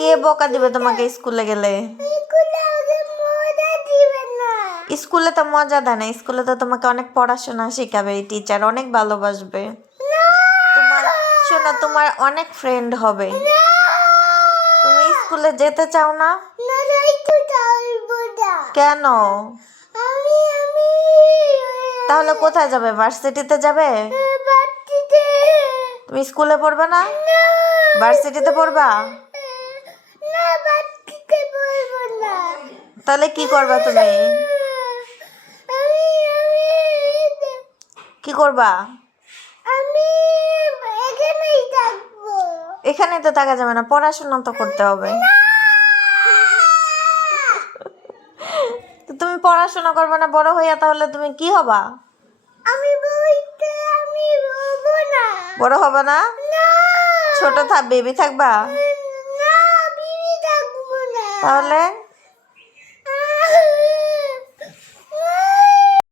কে বকা দিবে তোমাকে স্কুলে গেলে? স্কুলে তো মজা দেয় না, স্কুলে তো তোমাকে অনেক পড়াশোনা শেখাবে, এই টিচার অনেক ভালোবাসবে তোমার। শোনো, তোমার অনেক ফ্রেন্ড হবে। তুমি স্কুলে যেতে চাও না কেন? তাহলে কোথায় যাবে? ভার্সিটিতে যাবে? তুমি স্কুলে পড়বে না, ভার্সিটিতে পড়বা? তাহলে কি করবা তুমি? কি করবা? এখানে তো থাকা যাবে না, পড়াশোনা তো করতে হবে। তুমি পড়াশোনা করবে না বড় হইয়া, তাহলে তুমি কি হবা? বড় হবে না? ছোট বেবি থাকবা? তাহলে